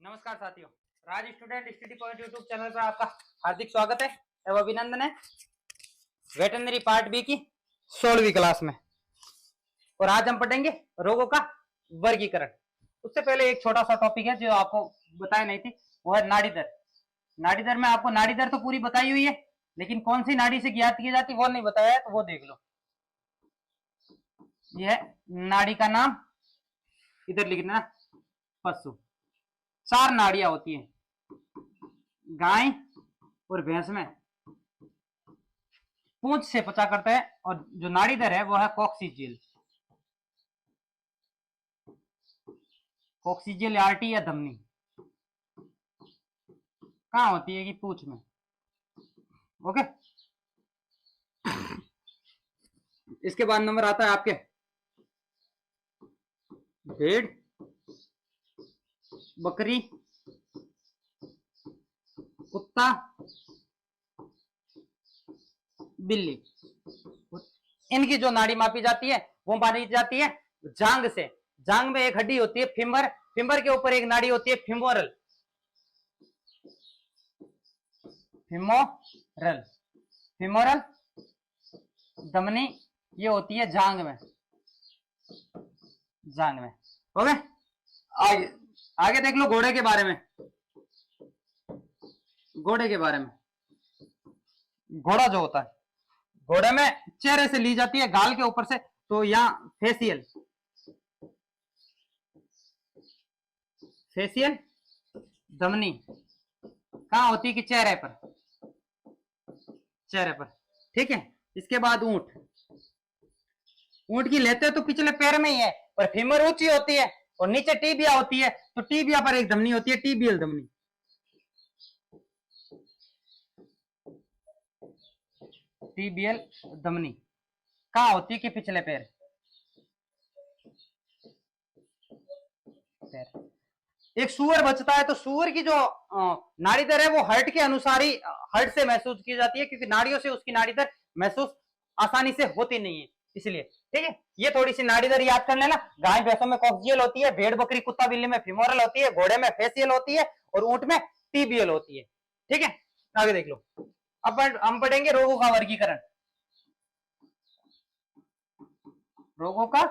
नमस्कार साथियों, Raj student study point YouTube channel पर आपका हार्दिक स्वागत है एवं अभिनंदन है। वेटरनरी पार्ट बी की 16वीं क्लास में, और आज हम पढ़ेंगे रोगों का वर्गीकरण। उससे पहले एक छोटा सा टॉपिक है जो आपको बताई नहीं थी, वो है नाड़ी दर। नाड़ी दर में आपको नाड़ी दर तो पूरी बताई हुई है, लेकिन कौन सी नाड़ी से ज्ञात की जाती है वो नहीं बताया है, तो वो देख लो। यह है नाड़ी का नाम, इधर लिखना पशु। 4 नाड़ियां होती हैं गाय और भैंस में, पूंछ से पचा करता है, और जो नाड़ीदर है वो है कॉक्सिजियल। कॉक्सिजियल आर्टरी या धमनी कहां होती है कि पूंछ में। ओके, इसके बाद नंबर आता है आपके भेड़, बकरी, कुत्ता, बिल्ली। इनकी जो नाड़ी मापी जाती है वो मापी जाती है जांग से। जांग में एक हड्डी होती है फिमर, फिमर के ऊपर एक नाड़ी होती है फिमोरल। फिमोरल, फिमोरल धमनी ये होती है जांग में, जांग में। ओके, आगे आगे देख लो घोड़े के बारे में। घोड़े के बारे में, घोड़ा जो होता है, घोड़े में चेहरे से ली जाती है, गाल के ऊपर से, तो यहां फेसियल, फेसियल धमनी कहां होती है कि चेहरे पर, चेहरे पर। ठीक है, इसके बाद ऊंट। ऊंट की लेते तो पिछले पैर में ही है, पर फीमर ऊंची होती है और नीचे टीबिया होती है, तो टीबिया पर एक धमनी होती है टीबियल धमनी। टीबियल धमनी कहां होती है कि पिछले पैर, पैर। एक सुअर बचता है, तो सुअर की जो नाड़ी दर है वो हर्ट के अनुसार ही हर्ट से महसूस की जाती है, क्योंकि नाड़ियों से उसकी नाड़ी दर महसूस आसानी से होती नहीं है, इसलिए। ठीक है, ये थोड़ी सी नाड़ी दर याद कर लेना। गाय भैंसों में कॉक्सियल होती है, भेड़ बकरी कुत्ता बिल्ली में फिमोरल होती है, घोड़े में फेसियल होती है, और ऊंट में टीबियल होती है। ठीक है, आगे देख लो। अब हम पढ़ेंगे रोगों का वर्गीकरण। रोगों का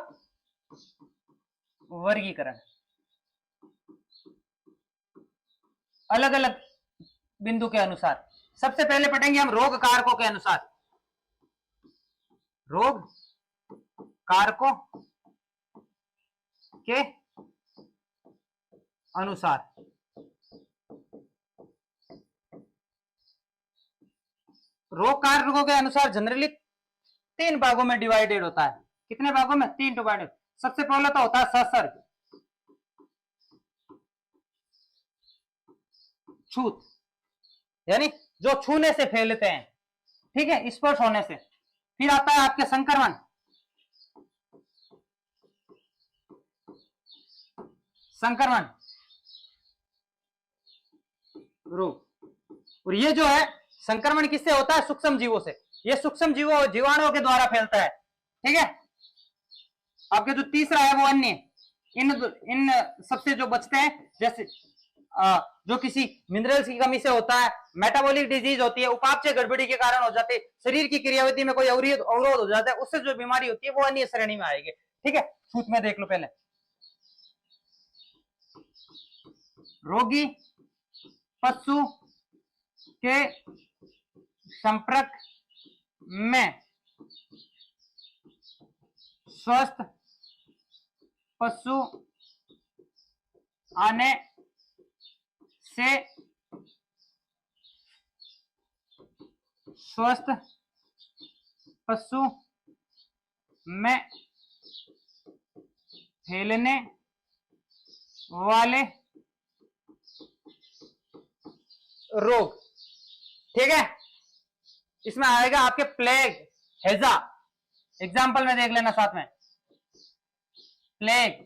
वर्गीकरण अलग अलग बिंदु के अनुसार। सबसे पहले पढ़ेंगे हम रोग कारकों के अनुसार। रोग कारकों के अनुसार। रोग कारकों के अनुसार जनरली 3 भागों में डिवाइडेड होता है। कितने भागों में? 3 डिवाइडेड। सबसे पहले तो होता है संसर्ग, छूत, यानी जो छूने से फैलते हैं। ठीक है, स्पर्श होने से। फिर आता है आपके संक्रमण, संक्रमण रोग। और ये जो है संक्रमण किससे होता है? सूक्ष्म जीवों से। ये सूक्ष्म जीवों जीवाणुओं के द्वारा फैलता है। ठीक है, आपके जो तीसरा है वो अन्य। इन इन सबसे जो बचते हैं, जैसे जो किसी मिनरल्स की कमी से होता है, मेटाबॉलिक डिजीज होती है, उपापचय गड़बड़ी के कारण हो जाते हैं, शरीर की क्रियाविधि में कोई अवरोध हो जाता है, उससे जो बीमारी होती है वो अन्य श्रेणी में आएगी। ठीक है, छूत में देख लो पहले। रोगी पशु के संपर्क में स्वस्थ पशु आने से स्वस्थ पशु में फैलने वाले रोग। ठीक है, इसमें आएगा आपके प्लेग, हैजा। एग्जाम्पल में देख लेना साथ में। प्लेग,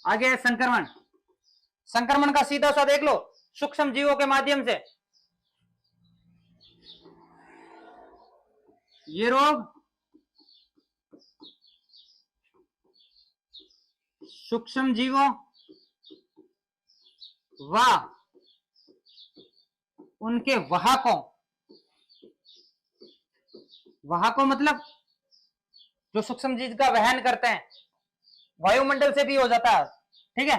आगे है संक्रमण। संक्रमण का सीधा सा देख लो, सूक्ष्म जीवों के माध्यम से। ये रोग सूक्ष्म जीवों व उनके वाहकों मतलब जो सूक्ष्म जीव का वहन करते हैं, वायुमंडल से भी हो जाता है, ठीक है,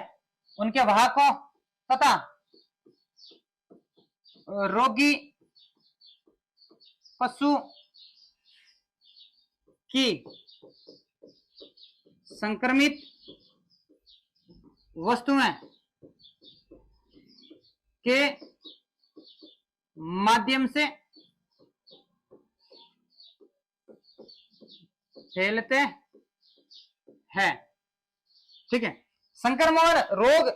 उनके वाहकों तथा रोगी पशु की संक्रमित वस्तुएं के माध्यम से फैलते हैं, ठीक है। संक्रमण रोग,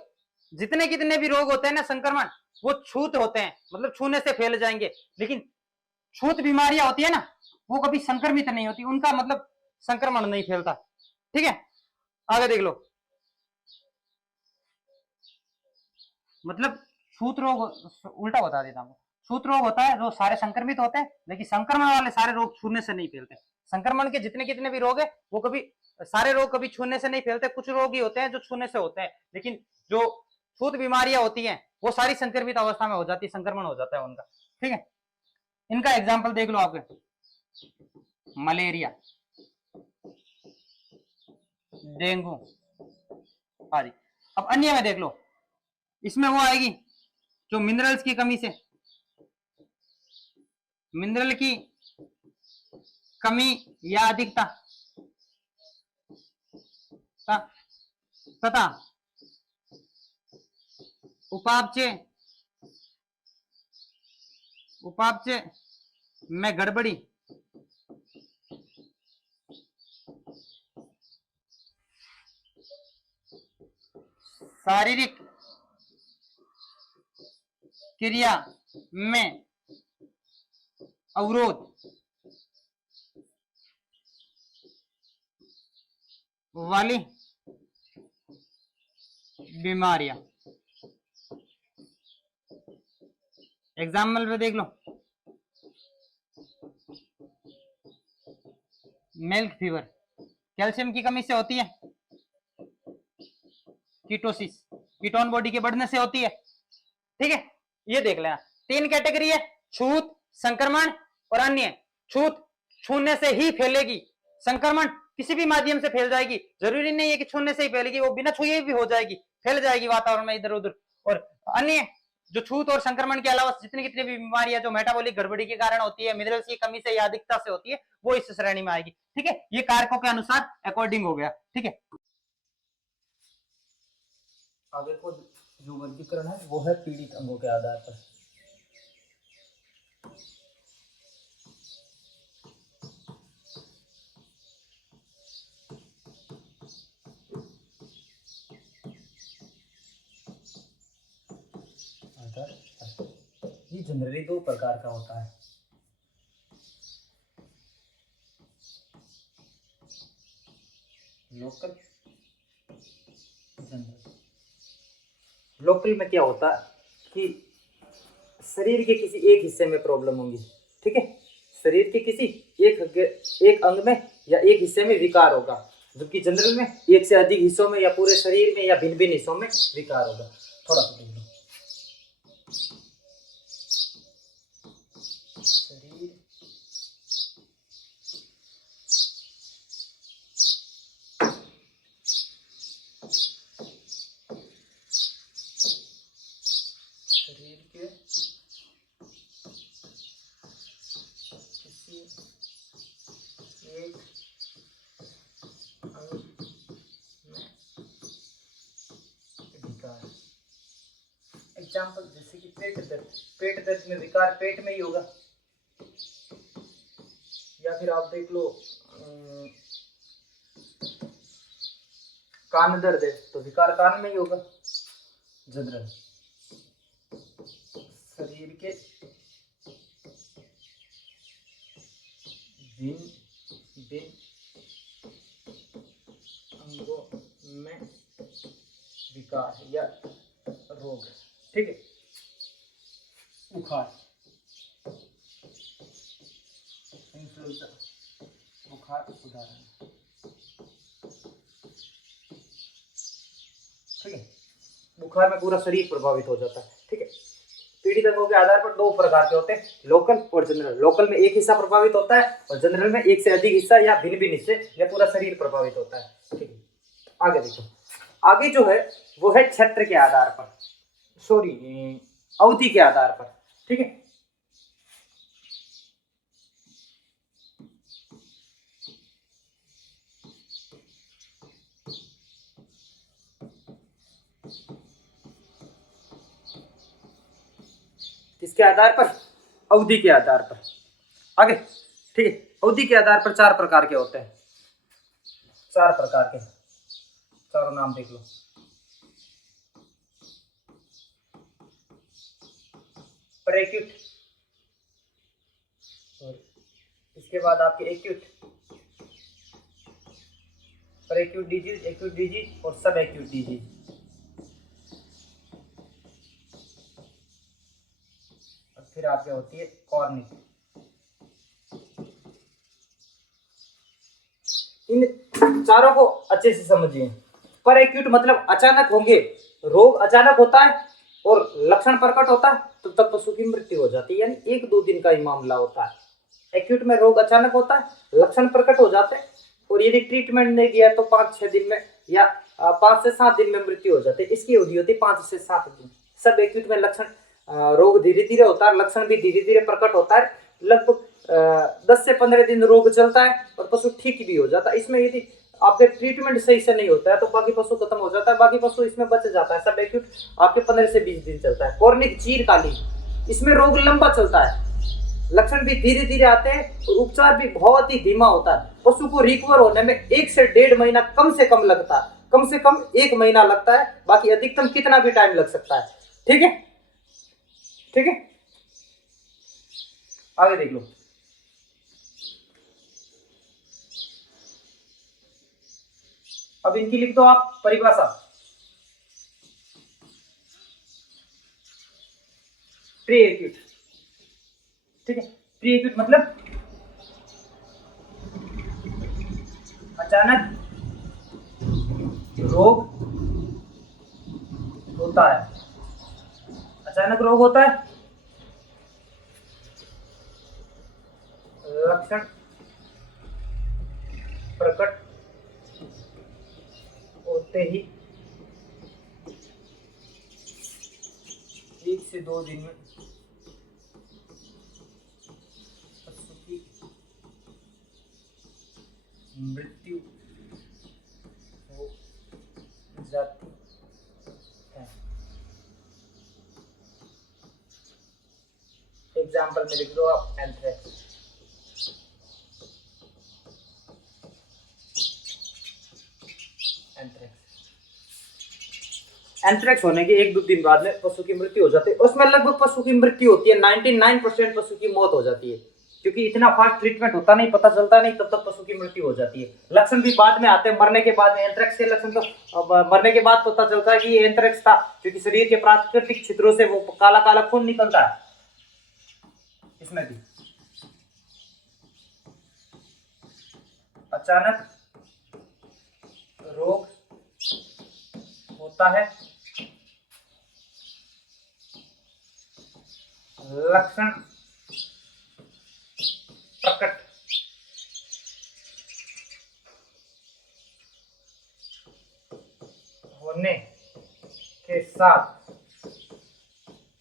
जितने कितने भी रोग होते हैं ना संक्रमण, वो छूत होते हैं, मतलब छूने से फैल जाएंगे, लेकिन छूत बीमारियां होती है ना, वो कभी संक्रमित नहीं होती, उनका मतलब संक्रमण नहीं फैलता, ठीक है। आगे देख लो, मतलब छूत रोग उल्टा बता देता हूँ। छूत रोग होता है जो सारे संक्रमित होते हैं, लेकिन संक्रमण वाले सारे रोग छूने से नहीं फैलते। संक्रमण के जितने कितने भी रोग है वो कभी, सारे रोग कभी छूने से नहीं फैलते, कुछ रोग ही होते हैं जो छूने से होते हैं, लेकिन जो छूत बीमारियां होती हैं वो सारी संक्रमित अवस्था में हो जाती है, संक्रमण हो जाता है उनका, ठीक है। इनका एग्जाम्पल देख लो आपके, मलेरिया, डेंगू आदि। अब अन्य में देख लो, इसमें वो आएगी जो मिनरल्स की कमी से, मिनरल की कमी या अधिकता तथा उपापचय में गड़बड़ी, शारीरिक क्रिया में अवरोध वाली बीमारियां। एग्जाम्पल पे देख लो, मिल्क फीवर कैल्शियम की कमी से होती है, कीटोसिस कीटोन बॉडी के बढ़ने से होती है, ठीक है। ये देख लेना, तीन कैटेगरी है, छूत, संक्रमण और अन्य। छूत छूने से ही फैलेगी, संक्रमण किसी भी माध्यम से फैल जाएगी, जरूरी नहीं है कि छूने से ही फैलेगी, वो बिना छुए भी हो जाएगी, फैल जाएगी वातावरण में इधर उधर। और अन्य जो छूत और संक्रमण के अलावा जितनी कितनी भी बीमारियां जो मेटाबॉलिक गड़बड़ी के कारण होती है, मिनरल्स की कमी से या अधिकता से होती है, वो इस श्रेणी में आएगी, ठीक है। ये कारकों के अनुसार अकॉर्डिंग हो गया, ठीक है। आगे को जो वर्गीकरण है वो है पीड़ित अंगों के आधार पर। ये जनरली दो प्रकार का होता है, लोकल, जनरल। लोकल में क्या होता है कि शरीर के किसी एक हिस्से में प्रॉब्लम होगी, ठीक है, शरीर के किसी एक अंग में या एक हिस्से में विकार होगा, जबकि जनरल में एक से अधिक हिस्सों में या पूरे शरीर में या भिन्न भिन्न हिस्सों में विकार होगा। थोड़ा सा देख लो, शरीर शरीर के किसी एक अंग में विकार। एग्जाम्पल जैसे कि पेट दर्द, पेट दर्द में विकार पेट में ही होगा, या फिर आप देख लो कान दर्द है तो विकार कान में ही होगा। जनरल शरीर के भिन्न भिन्न अंगों में विकार या रोग, ठीक है। बुखार, इन्फ्लुएंजा, बुखार उदाहरण, ठीक है। बुखार में पूरा शरीर प्रभावित हो जाता है। ठीक है, पीड़ित अंगों के आधार पर दो प्रकार के होते हैं, लोकल और जनरल। लोकल में एक हिस्सा प्रभावित होता है और जनरल में एक से अधिक हिस्सा या भिन्न भिन्न हिस्से या पूरा शरीर प्रभावित होता है। ठीक है, आगे देखो, आगे जो है वो है क्षेत्र के आधार पर, सॉरी अवधि के आधार पर। ठीक है, किसके आधार पर? अवधि के आधार पर। आगे ठीक है, अवधि के आधार पर चार प्रकार के होते हैं, चार प्रकार के, चारों नाम देख लो। प्रेक्यूट, और इसके बाद आपके एक्यूट, प्रेक्यूट डिजीज, एक्यूट डिजीज और सब एक्यूट डिजीज। और फिर आपके होती है कॉर्निक। इन चारों को अच्छे से समझिए। पर एक्यूट मतलब अचानक होंगे, रोग अचानक होता है और लक्षण प्रकट होता है तो तब पशु की मृत्यु हो जाती है, यानी 1-2 दिन का ही मामला होता है। एक्यूट में रोग अचानक होता है, लक्षण प्रकट हो जाते हैं और यदि ट्रीटमेंट नहीं किया तो 5-6 दिन में या 5 से 7 दिन में मृत्यु हो जाती है। इसकी अवधि होती है 5 से 7 दिन। सब एक्यूट में लक्षण, रोग धीरे धीरे होता है, लक्षण भी धीरे धीरे प्रकट होता है। लगभग 10 से 15 दिन रोग चलता है और पशु ठीक भी हो जाता है। इसमें यदि आपके ट्रीटमेंट सही से नहीं होता है तो बाकी पशु खत्म हो जाता है, बाकी पशु इसमें बच जाता है। सब एक्यूट आपके 15 से 20 दिन चलता है। कॉर्निक चीरकालीन, इसमें रोग लंबा चलता है, लक्षण भी धीरे धीरे आते हैं और उपचार भी बहुत ही धीमा होता है। पशु को रिकवर होने में 1 से 1.5 महीना कम से कम लगता है, कम से कम 1 महीना लगता है, बाकी अधिकतम कितना भी टाइम लग सकता है। ठीक है, ठीक है, आगे देख लो। अब इनकी लिख दो आप परिभाषा। प्री एक्यूट, ठीक है, प्री एक्यूट मतलब अचानक रोग होता है, अचानक रोग होता है, लक्षण प्रकट होते ही 1 से 2 दिन में पशु की मृत्यु हो जाती है। एग्जाम्पल में लिख दो आप एंथ्रेक्स। एंथ्रेक्स होने के 1-2 दिन बाद में पशु की मृत्यु हो जाती है। उसमें लगभग पशु की मृत्यु होती है, 99% पशु की मौत हो जाती है, क्योंकि इतना फास्ट ट्रीटमेंट होता नहीं, पता चलता नहीं, तब तक पशु की मृत्यु हो जाती है। लक्षण भी बाद में आते हैं, मरने के बाद में। एंथ्रेक्स के लक्षण तो मरने के बाद पता चलता है कि ये एंथ्रेक्स था, क्योंकि शरीर के प्राकृतिक छिद्रों से वो काला काला खून निकलता है। इसमें भी अचानक रोग होता है, लक्षण प्रकट होने के साथ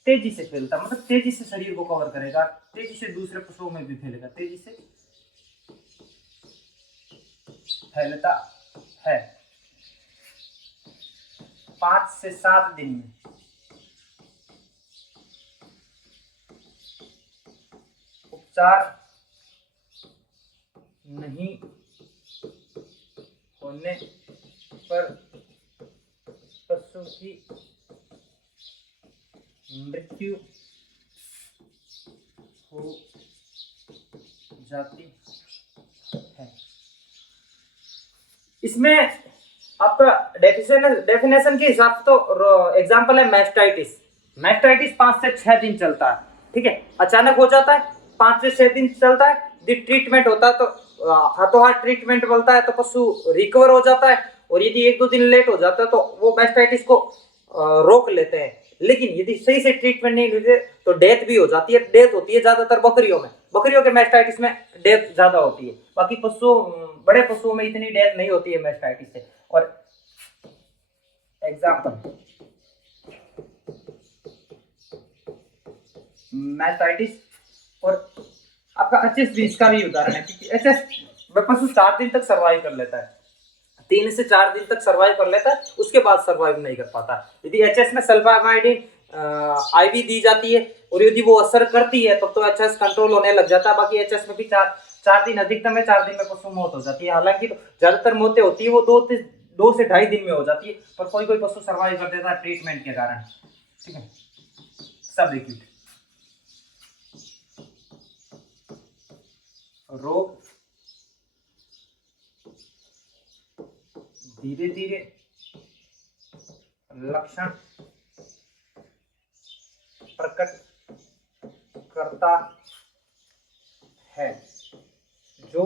तेजी से फैलता, मतलब तेजी से शरीर को कवर करेगा, तेजी से दूसरे पशुओं में भी फैलेगा, तेजी से फैलता है। 5 से 7 दिन में उपचार नहीं होने पर पशु की मृत्यु हो जाती है। इसमें आपका डेफिनेशन के हिसाब से तो एग्जांपल है मैस्टाइटिस। मैस्टाइटिस 5 से 6 दिन चलता है, ठीक है, अचानक हो जाता है, 5 से 6 दिन चलता है। यदि ट्रीटमेंट होता है तो हाथों हाथ ट्रीटमेंट बोलता है तो पशु रिकवर हो जाता है, और यदि 1-2 दिन लेट हो जाता है तो वो मैस्टाइटिस को रोक लेते हैं। लेकिन यदि सही से ट्रीटमेंट नहीं लेते तो डेथ भी हो जाती है। डेथ होती है ज्यादातर बकरियों में, बकरियों के मैस्टाइटिस में डेथ ज्यादा होती है। बाकी बड़े पशुओं में इतनी डेथ नहीं होती है मैस्टाइटिस से। और एग्जाम्पल मैस्टाइटिस और आपका एचएस भी इसका भी उदाहरण है, क्योंकि एचएस में पशु 4 दिन तक सर्वाइव कर लेता है, 3 से 4 दिन तक सर्वाइव कर लेता है, उसके बाद सर्वाइव नहीं कर पाता। यदि एचएस में सल्फामाइडिन आईवी दी जाती है और यदि वो असर करती है तब तो एचएस कंट्रोल होने लग जाता है। बाकी एचएस में भी 4 दिन अधिकतम है, 4 दिन में पशु मौत हो जाती है। हालांकि ज्यादातर मौतें होती है वो 2 से 2.5 दिन में हो जाती है, पर कोई कोई पशु सर्वाइव कर देता है ट्रीटमेंट के कारण। ठीक है, सब एक्यूट रोग धीरे धीरे लक्षण प्रकट करता है जो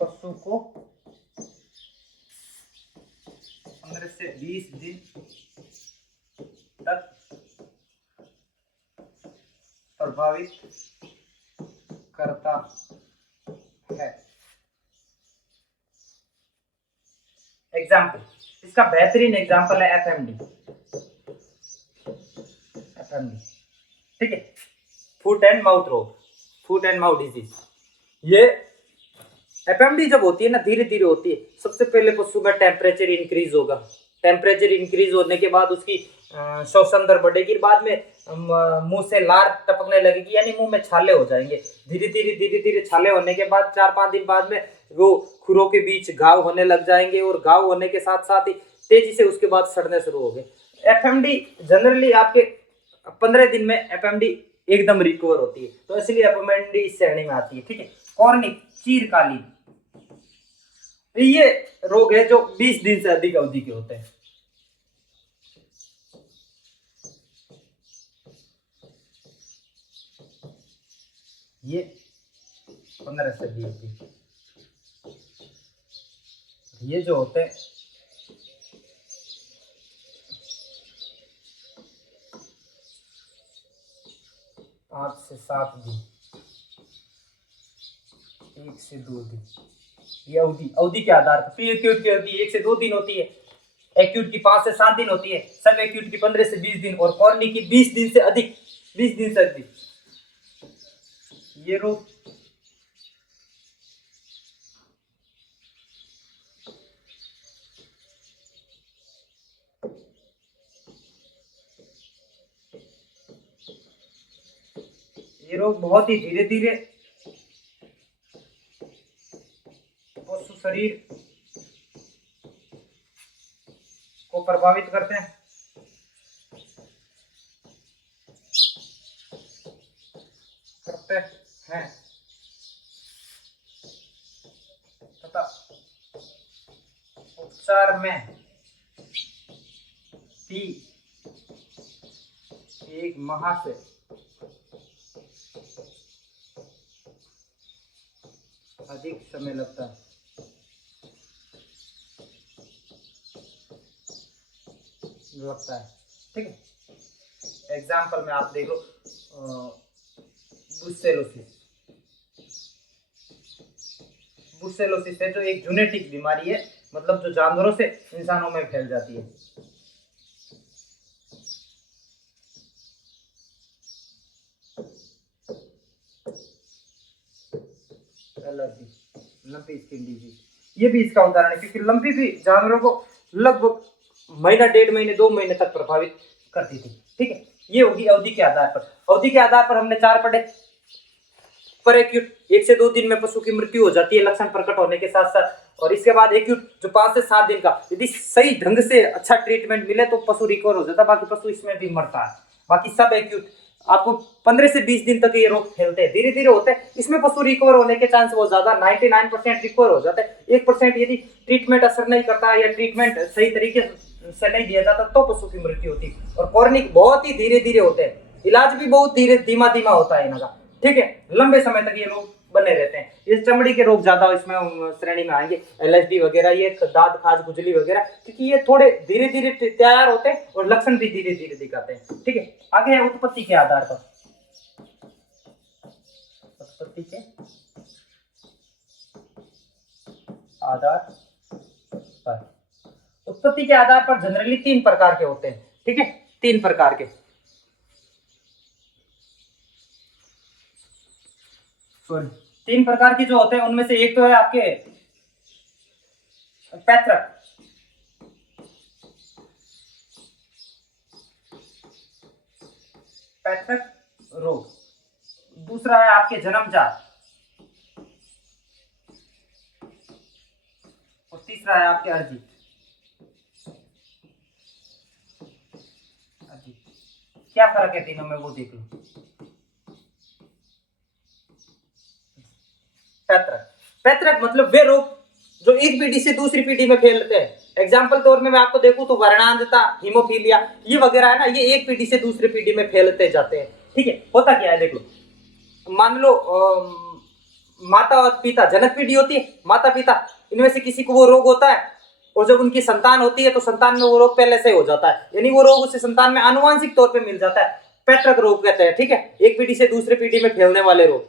पशु को 15 से 20 दिन तक प्रभावित करता है। एग्जाम्पल, इसका बेहतरीन एग्जाम्पल है एफएमडी। ठीक है, फुट एंड माउथ रोग, फुट एंड माउथ डिजीज। ये एफएमडी जब होती है ना, धीरे धीरे होती है। सबसे पहले पशु में टेम्परेचर इंक्रीज होगा, टेम्परेचर इंक्रीज होने के बाद उसकी श्वसन दर बढ़ेगी, बाद में मुंह से लार टपकने लगेगी, यानी मुंह में छाले हो जाएंगे। धीरे धीरे छाले होने के बाद 4-5 दिन बाद में वो खुरों के बीच घाव होने लग जाएंगे, और घाव होने के साथ साथ ही तेजी से उसके बाद सड़ने शुरू हो गए। एफएमडी जनरली आपके 15 दिन में एफएमडी एकदम रिकवर होती है, तो इसलिए एफएमडी इस श्रेणी में आती है। ठीक है, कॉर्निक चीरकालीन, ये रोग है जो 20 दिन से अधिक अवधि के होते हैं। ये 15 से 20 दिन, ये जो होते हैं 5 से 7 दिन, 1 से 2 दिन, ये अवधि के आधार पर। प्री एक्यूट की अवधि 1 से 2 दिन होती है, एक्यूट की 5 से 7 दिन होती है, सब एक्यूट की 15 से 20 दिन, और कॉर्निक की 20 दिन से अधिक, 20 दिन से अधिक। ये रोग बहुत ही धीरे धीरे पशु शरीर को प्रभावित करते हैं। तथा उपचार में भी 1 माह से अधिक समय लगता है। ठीक है, एग्जाम्पल में आप देख लो, बुसेलोसिस है जो एक जेनेटिक बीमारी है, मतलब जो जानवरों से इंसानों में फैल जाती है। एलर्जी, लंपी स्किन डिजीज, ये भी इसका उदाहरण है, क्योंकि लंपी भी जानवरों को लगभग महीना, 1.5 महीने, 2 महीने तक प्रभावित करती थी। ठीक है, ये होगी अवधि के आधार पर। अवधि के आधार पर हमने 4 पढ़े। पर एक्यूट 1 से 2 दिन में पशु की मृत्यु हो जाती है लक्षण प्रकट होने के साथ साथ, और इसके बाद एक्यूट जो 5 से 7 दिन का, यदि सही ढंग से अच्छा ट्रीटमेंट मिले तो पशु रिकवर हो जाता है, बाकी पशु इसमें भी मरता है। बाकी सब एक्यूट आपको 15 से 20 दिन तक ये रोग फैलते हैं, धीरे धीरे होते हैं। इसमें पशु रिकवर होने के चांस बहुत ज्यादा, 99% रिकवर हो जाते हैं। 1% यदि ट्रीटमेंट असर नहीं करता या ट्रीटमेंट सही तरीके से नहीं दिया जाता तो पशु की मृत्यु होती है। और कॉर्निक बहुत ही धीरे धीरे होते हैं, इलाज भी बहुत धीमा धीमा होता है इनका। ठीक है, लंबे समय तक ये रोग बने रहते हैं। ये चमड़ी के रोग ज्यादा इसमें श्रेणी में आएंगे, एलएसडी वगैरह, ये दांत खाज खुजली वगैरह, क्योंकि ये थोड़े धीरे धीरे तैयार होते हैं और लक्षण भी धीरे धीरे दिखाते हैं। ठीक है, आगे है उत्पत्ति के आधार पर। उत्पत्ति के आधार पर, उत्पत्ति के आधार पर जनरली 3 प्रकार के होते हैं। ठीक है, 3 प्रकार के, सॉरी 3 प्रकार के जो होते हैं उनमें से एक तो है आपके पैतृक, पैतृक रोग, दूसरा है आपके जन्मजात, और तीसरा है आपके अर्जित। क्या फर्क है तीनों में वो देख लो। पैतृक, पैतृक मतलब वे रोग जो एक पीढ़ी से दूसरी पीढ़ी में फैलते हैं। एग्जाम्पल तौर में मैं आपको देखूं तो वर्णांधता, हीमोफीलिया, ये वगैरह है ना, ये एक पीढ़ी से दूसरी पीढ़ी में फैलते जाते हैं। ठीक है, होता क्या है देख लो, मान लो माता और पिता, जनक पीढ़ी होती है, माता पिता, इनमें से किसी को वो रोग होता है और जब उनकी संतान होती है तो संतान में वो रोग पहले से हो जाता है, यानी वो रोग उससे संतान में आनुवंशिक तौर पे मिल जाता है। पैतृक रोग कहते हैं। ठीक है, एक पीढ़ी से दूसरी पीढ़ी में फैलने वाले रोग।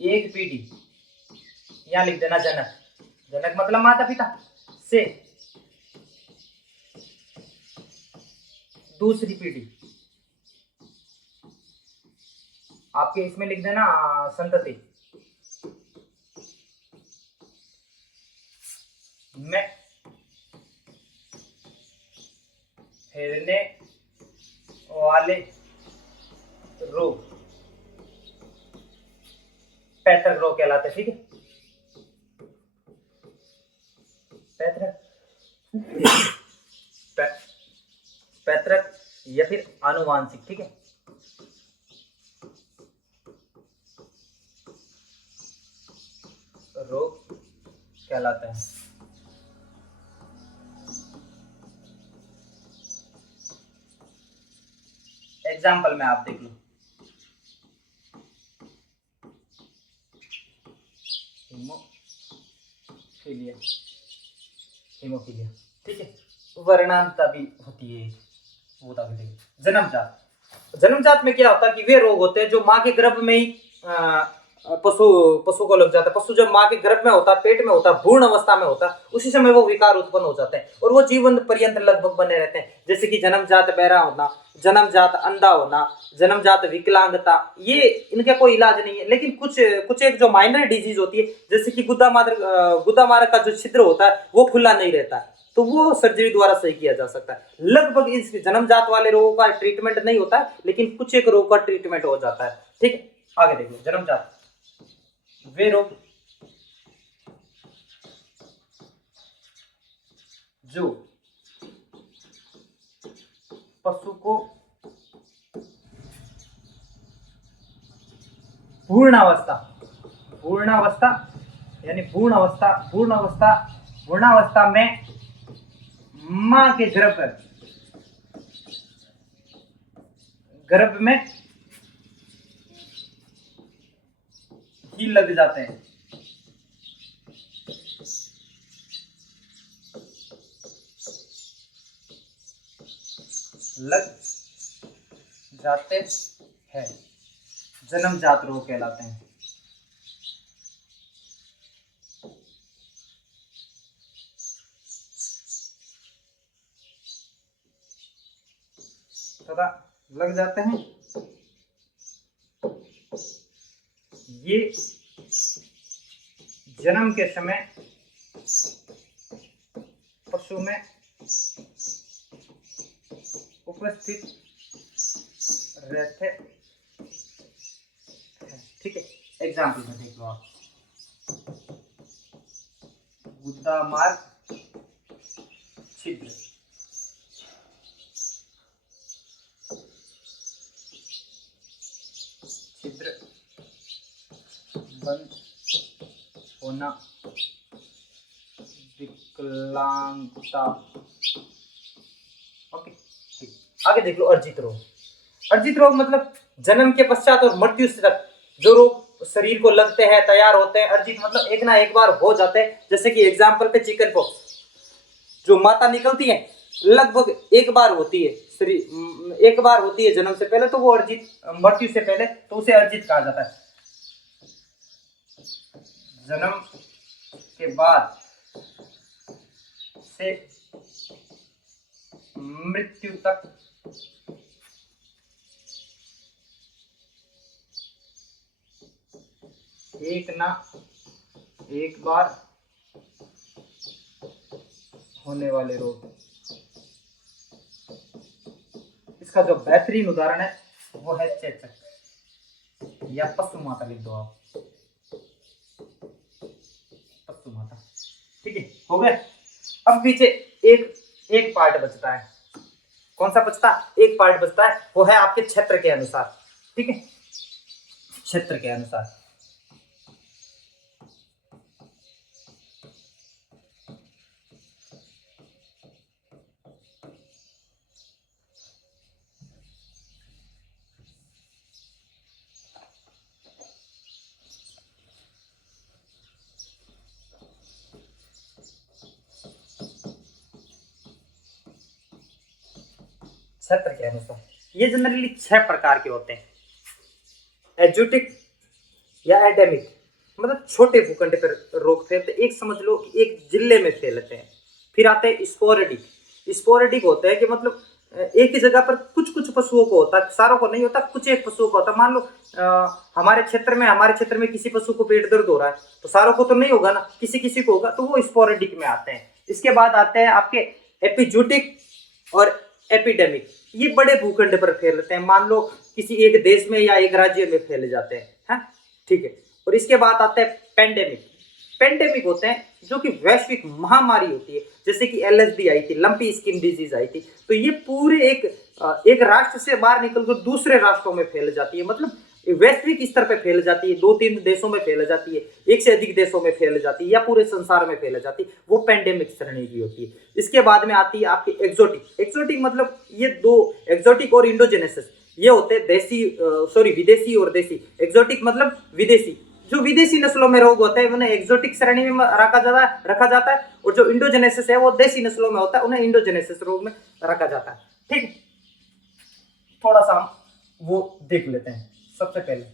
एक पीढ़ी, यहां लिख देना जनक, जनक मतलब माता पिता से दूसरी पीढ़ी, आपके इसमें लिख देना संतति में फैलने वाले रोग पैतृक रोग कहलाते हैं। ठीक है, पैतृक, पैतृक या फिर आनुवांशिक। ठीक है, रोग कहलाते हैं। एग्जाम्पल में आप देख लो, हीमोफीलिया, हीमोफीलिया। ठीक है, वर्णांतता भी होती है, वो बता के। जन्मजात, जन्मजात में क्या होता है कि वे रोग होते हैं जो माँ के गर्भ में ही पशु को लग जाता है। पशु जब माँ के गर्भ में होता है, पेट में होता है, भ्रूण अवस्था में होता है, उसी समय वो विकार उत्पन्न हो जाते हैं और वो जीवन पर्यंत लगभग बने रहते हैं। जैसे कि जन्मजात बहरा होना, जन्मजात अंधा होना, जन्मजात विकलांगता, ये इनका कोई इलाज नहीं है। लेकिन कुछ एक जो माइनर डिजीज होती है, जैसे कि गुद्दा मार्ग का जो छिद्र होता है वो खुला नहीं रहता है, तो वो सर्जरी द्वारा सही किया जा सकता है। लगभग इस जन्मजात वाले रोगों का ट्रीटमेंट नहीं होता है, लेकिन कुछ एक रोग का ट्रीटमेंट हो जाता है। ठीक है, आगे देखो, जन्मजात वे रोग जो पशु को भ्रूणावस्था यानी भ्रूणावस्था में मां के गर्भ में ही लग जाते हैं। लग जाते हैं, जन्मजात रोग कहलाते हैं। तथा लग जाते हैं, ये जन्म के समय पशु में उपस्थित रहते हैं। ठीक है, एग्जाम्पल में देख लो आप, गुद्दा मार्ग छिद्र, छिद्र बंद होना, विकलांगता। ओके, ठीक, आगे देख लो अर्जित रोग। अर्जित रोग मतलब जन्म के पश्चात और मृत्यु से तक जो रोग शरीर को लगते हैं, तैयार होते हैं, अर्जित मतलब एक ना एक बार हो जाते हैं। जैसे कि एग्जाम्पल पे चिकन पॉक्स, जो माता निकलती है लगभग एक बार होती है, शरीर एक बार होती है जन्म से पहले, तो वो अर्जित, मृत्यु से पहले, तो उसे अर्जित कहा जाता है। जन्म के बाद से मृत्यु तक एक ना एक बार होने वाले रोग। इसका जो बेहतरीन उदाहरण है वो है चेचक या पशु माता, लिख दो आप, पशु माता। ठीक है, हो गया। अब पीछे एक एक पार्ट बचता है। कौन सा बचता है? एक पार्ट बचता है, वो है आपके क्षेत्र के अनुसार। ठीक है, क्षेत्र के अनुसार। क्षेत्र के अनुसार ये जनरली 6 प्रकार के होते हैं। एक्जोटिक या एंडेमिक मतलब छोटे भूखंड पर रोग फैलते, एक समझ लो कि एक जिले में फैलते हैं। फिर आते हैं स्पोरेडिक। स्पोरेडिक होते हैं कि मतलब एक ही जगह पर कुछ कुछ पशुओं को होता है, सारों को नहीं होता, कुछ एक पशुओं को होता है। मान लो हमारे क्षेत्र में किसी पशु को पेट दर्द हो रहा है, तो सारों को तो नहीं होगा ना, किसी किसी को होगा, तो वो स्पोरेडिक में आते हैं। इसके बाद आते हैं आपके एपिजोटिक और एपिडेमिक। ये बड़े भूखंड पर फैलते हैं, मान लो किसी एक देश में या एक राज्य में फैले जाते हैं, है? ठीक है। और इसके बाद आता है पेंडेमिक। पेंडेमिक होते हैं जो कि वैश्विक महामारी होती है, जैसे कि एलएसडी आई थी, लंपी स्किन डिजीज आई थी, तो ये पूरे एक राष्ट्र से बाहर निकलकर दूसरे राष्ट्रों में फैल जाती है, मतलब वैश्विक स्तर पे फैल जाती है, 2-3 देशों में फैल जाती है, एक से अधिक देशों में फैल जाती है, या पूरे संसार में फैल जाती है, वो पेंडेमिक श्रेणी की होती है। इसके बाद में आती है आपकी एक्सोटिक। एक्सोटिक मतलब ये दो, एक्सोटिक और इंडोजेनेसिस, ये होते हैं विदेशी और देसी। एक्सोटिक मतलब विदेशी, जो विदेशी नस्लों में रोग होते हैं उन्हें एक्सोटिक श्रेणी में रखा जाता है, और जो इंडोजेनेसिस है वो देसी नस्लों में होता है, उन्हें इंडोजेनेसिस रोग में रखा जाता है। ठीक, थोड़ा सा हम वो देख लेते हैं। सबसे पहले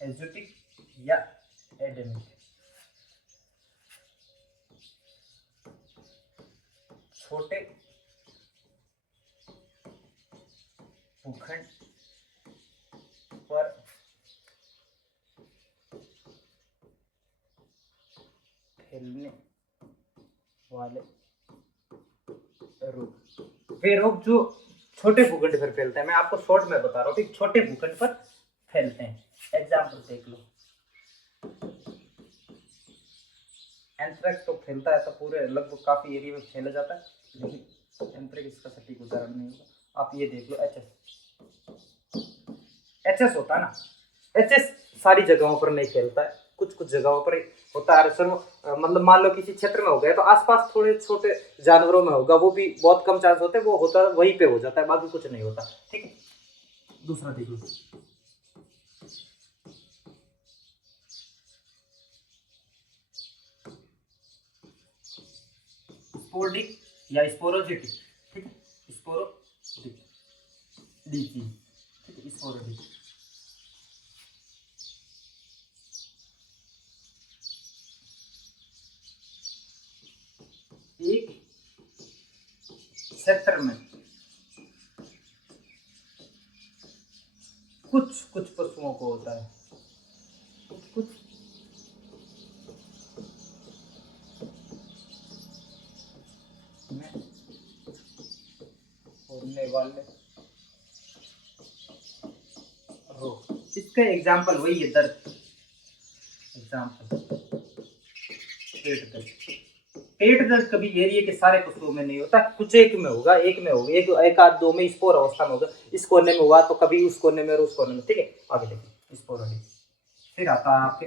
एक्सोटिक या एंडेमिक। छोटे भूखंड पर फैलने वाले रोग, वे रोग जो छोटे भूखंड पर फैलते हैं। मैं आपको शॉर्ट में बता रहा हूँ, ठीक, छोटे भूखंड पर फैलते हैं। एग्जाम्पल देख लो, एंथ्रेक्स तो फैलता है तो पूरे लगभग काफी एरिया में फैला जाता है, लेकिन एंथ्रेक्स इसका सटीक उदाहरण नहीं होगा। आप ये देख लो, एचएस होता है ना, एचएस सारी जगहों पर नहीं फैलता है, कुछ कुछ जगहों पर होता है। सर मतलब मान लो किसी क्षेत्र में हो गया तो आसपास थोड़े छोटे जानवरों में होगा, वो भी बहुत कम चांस होते हैं, वो होता है वहीं पे हो जाता है, बाकी कुछ नहीं होता। ठीक है, दूसरा देख लो, स्पोरेडिक या स्पोरोजेटिक। ठीक है, स्पोरोडिक डिजीज, ठीक है, स्पोरोडिक। एक क्षेत्र में कुछ कुछ पशुओं को होता है, कुछ में होने वाले रोग। इसका एग्जाम्पल वही है, दर्द, एग्जाम्पल पेट दर्द, पेट दर्द कभी एरिया के सारे पशुओं में नहीं होता, कुछ एक में होगा, एक आध दो में स्पोर अवस्था में होगा, इस कोने में हुआ तो कभी उस कोने में और उस कोने में। ठीक है, आगे देखिए स्पोरेडिक। फिर आता है आपके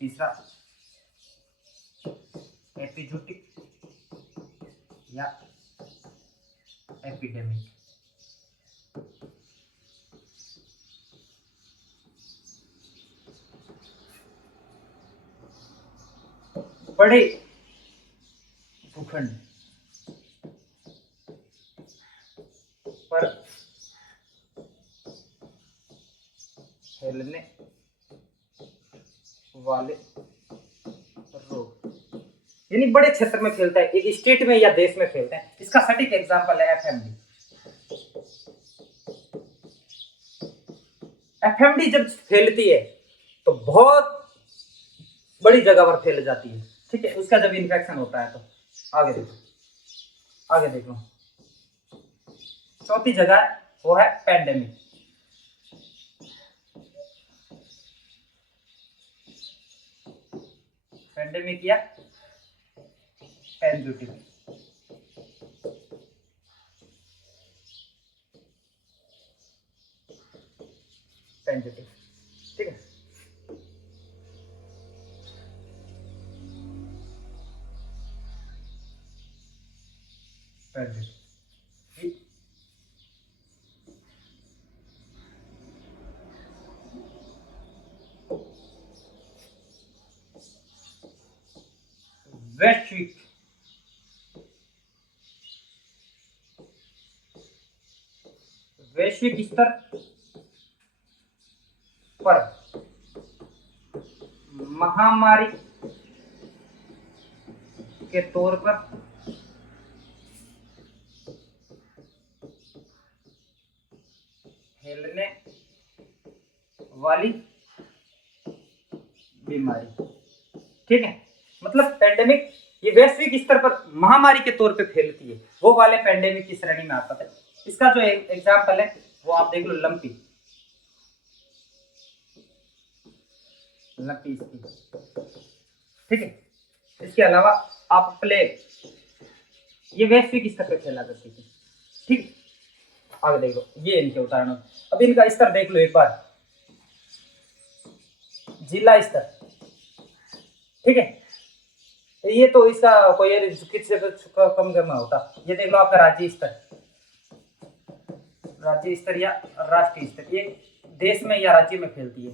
तीसरा एपिजूटिक या एपिडेमिक। बड़े भूखंड पर फैलने वाले रोग, यानी बड़े क्षेत्र में फैलता है, एक स्टेट में या देश में फैलता है। इसका सटीक एग्जांपल है एफएमडी। एफएमडी जब फैलती है तो बहुत बड़ी जगह पर फैल जाती है। ठीक है, उसका जब इन्फेक्शन होता है तो आगे देखो चौथी जगह वो है पैंडेमिक। पैंडेमिक या पैंजूटिक। ठीक है, वैश्विक स्तर पर महामारी के तौर पर फैलने वाली बीमारी। ठीक है, मतलब पैंडेमिक ये वैश्विक स्तर पर महामारी के तौर पे फैलती है, वो वाले पैंडेमिक की श्रेणी में आता है। इसका जो एग्जाम्पल है वो आप देख लो, लंपी ठीक है। इसके अलावा आप प्लेग, ये वैश्विक स्तर पर फैला करती थी। ठीक है, आगे देखो ये इनके उदाहरण। अब इनका स्तर देख लो एक बार, जिला स्तर। ठीक है, ये तो इसका कोई किससे कम करना होता। ये देख लो आपका राज्य स्तर या राष्ट्रीय स्तर, ये देश में या राज्य में फैलती है।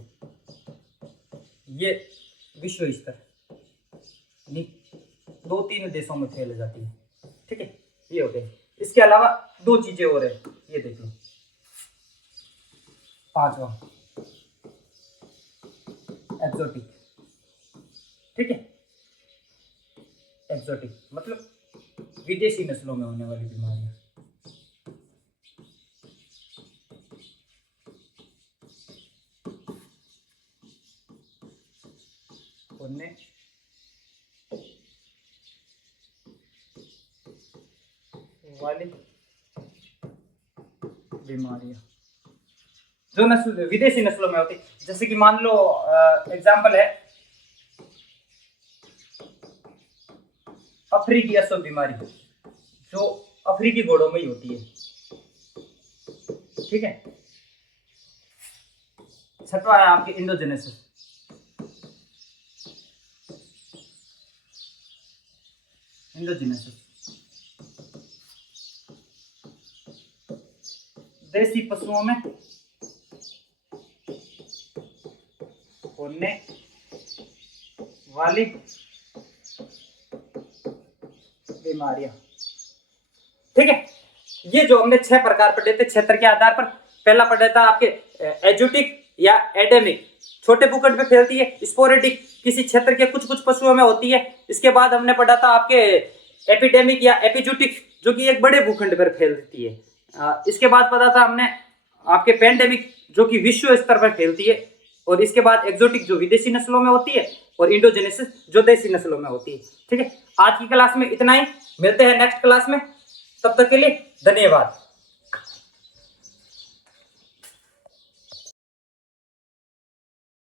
ये विश्व स्तर, 2-3 देशों में फैल जाती है। ठीक है, ये हो गए। इसके अलावा 2 चीजें और है, ये देख लो। 5वां एक्सोटिक। ठीक है, एक्सोटिक मतलब विदेशी नस्लों में होने वाली बीमारियां। होने वाली बीमारियां जो नस्ल विदेशी नस्लों में होती, जैसे कि मान लो एग्जाम्पल है अफ्रीकी असम बीमारी, जो अफ्रीकी घोड़ों में ही होती है। ठीक है, 6वां है आपके इंडोजेनेसिस। देसी पशुओं में होने वाली बीमारियां। ठीक है, ये जो हमने 6 प्रकार पढ़े थे क्षेत्र के आधार पर। पहला पढ़ा था आपके एजोटिक या एडेमिक, छोटे भूखंड पे फैलती है। स्पोरेडिक, किसी क्षेत्र के कुछ पशुओं में होती है। इसके बाद हमने पढ़ा था आपके एपिडेमिक या एपिजूटिक, जो कि एक बड़े भूखंड पर फैलती है। इसके बाद पता था हमने आपके पैंडेमिक, जो कि विश्व स्तर पर फैलती है। और इसके बाद एक्सोटिक, जो विदेशी नस्लों में होती है। और इंडोजेनेसिस, जो देसी नस्लों में होती है। ठीक है, आज की क्लास में इतना ही। मिलते हैं नेक्स्ट क्लास में, तब तक के लिए धन्यवाद।